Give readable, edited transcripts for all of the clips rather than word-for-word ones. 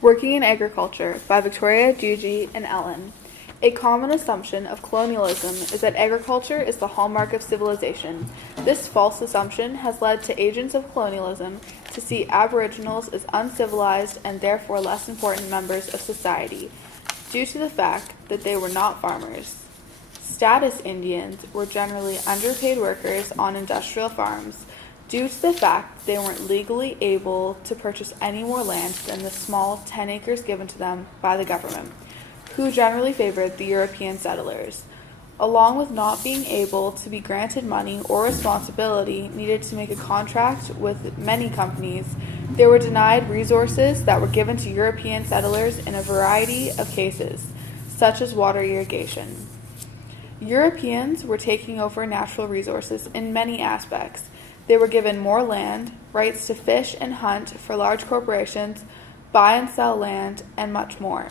Working in Agriculture by Victoria, Gigi, and Ellen. A common assumption of colonialism is that agriculture is the hallmark of civilization. This false assumption has led to agents of colonialism to see Aboriginals as uncivilized and therefore less important members of society, due to the fact that they were not farmers. Status Indians were generally underpaid workers on industrial farms, due to the fact they weren't legally able to purchase any more land than the small 10 acres given to them by the government, who generally favored the European settlers. Along with not being able to be granted money or responsibility needed to make a contract with many companies, they were denied resources that were given to European settlers in a variety of cases, such as water irrigation. Europeans were taking over natural resources in many aspects. They were given more land, rights to fish and hunt for large corporations, buy and sell land, and much more.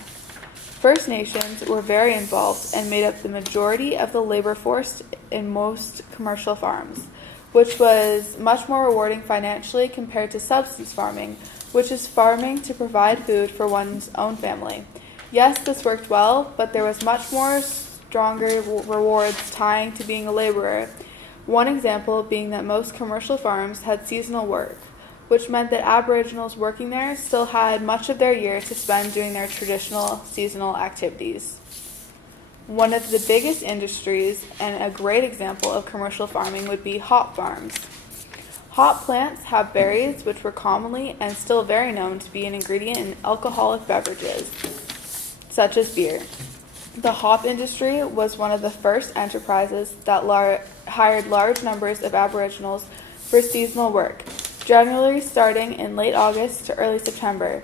First Nations were very involved and made up the majority of the labor force in most commercial farms, which was much more rewarding financially compared to subsistence farming, which is farming to provide food for one's own family. Yes, this worked well, but there was much more stronger rewards tying to being a laborer. One example being that most commercial farms had seasonal work, which meant that Aboriginals working there still had much of their year to spend doing their traditional seasonal activities. One of the biggest industries and a great example of commercial farming would be hop farms. Hop plants have berries which were commonly and still very known to be an ingredient in alcoholic beverages, such as beer. The hop industry was one of the first enterprises that hired large numbers of Aboriginals for seasonal work, generally starting in late August to early September.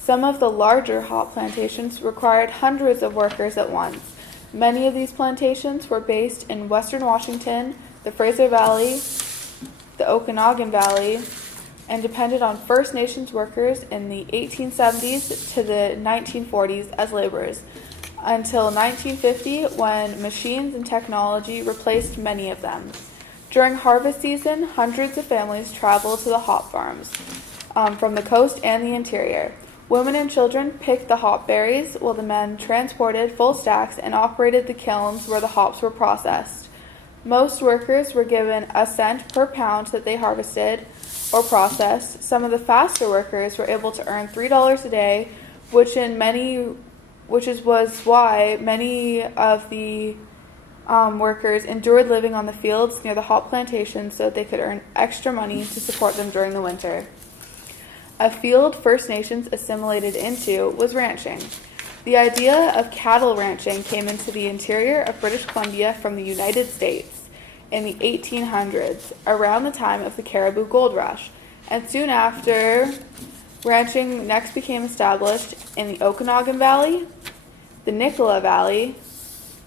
Some of the larger hop plantations required hundreds of workers at once. Many of these plantations were based in western Washington, the Fraser Valley, the Okanagan Valley, and depended on First Nations workers in the 1870s to the 1940s as laborers, until 1950 when machines and technology replaced many of them. During harvest season, hundreds of families traveled to the hop farms from the coast and the interior. Women and children picked the hop berries while the men transported full stacks and operated the kilns where the hops were processed. Most workers were given a cent per pound that they harvested or processed. Some of the faster workers were able to earn $3 a day, which was why many of the workers endured living on the fields near the hop plantations so that they could earn extra money to support them during the winter. A field First Nations assimilated into was ranching. The idea of cattle ranching came into the interior of British Columbia from the United States in the 1800s, around the time of the Cariboo Gold Rush, and soon after, ranching next became established in the Okanagan Valley, the Nicola Valley,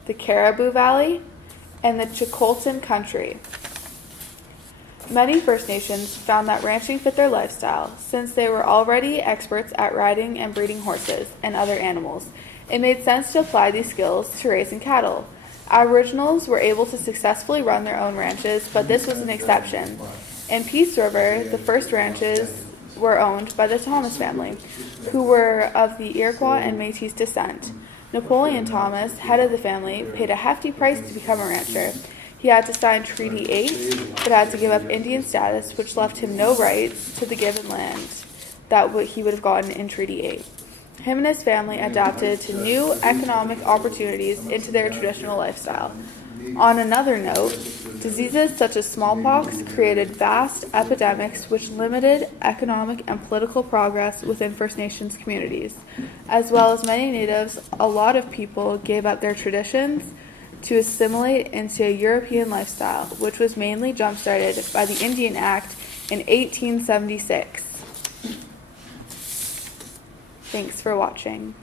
the Cariboo Valley, and the Chilcotin Country. Many First Nations found that ranching fit their lifestyle, since they were already experts at riding and breeding horses and other animals. It made sense to apply these skills to raising cattle. Aboriginals were able to successfully run their own ranches, but this was an exception. In Peace River, the first ranches were owned by the Thomas family, who were of the Iroquois and Métis descent. Napoleon Thomas, head of the family, paid a hefty price to become a rancher. He had to sign Treaty 8, but had to give up Indian status, which left him no rights to the given land that he would have gotten in Treaty 8. Him and his family adapted to new economic opportunities into their traditional lifestyle. On another note, diseases such as smallpox created vast epidemics which limited economic and political progress within First Nations communities. As well as many natives, a lot of people gave up their traditions to assimilate into a European lifestyle, which was mainly jump-started by the Indian Act in 1876. Thanks for watching.